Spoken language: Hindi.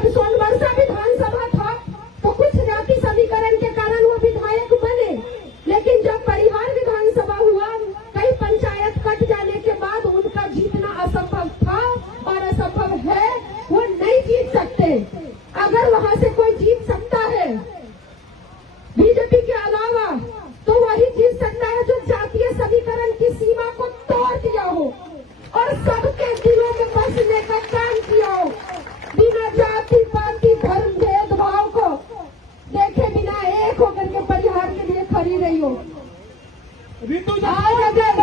जब सोनवर्षा विधानसभा था तो कुछ जाति समीकरण के कारण वो विधायक बने, लेकिन जब परिहार विधानसभा हुआ, कई पंचायत कट जाने के बाद उनका जीतना असंभव था और असंभव है, वो नहीं जीत सकते। अगर वहां से कोई जीत सकता है बीजेपी के अलावा, तो वही जीत सकता है जो जातीय समीकरण की सीमा को तोड़ दिया हो और सबके दिलों में बसने का काम किया हो, बिना जाति पाति धर्म भेदभाव को देखे बिना एक होकर के परिहार के लिए खड़ी रही हो। रितु आज अगर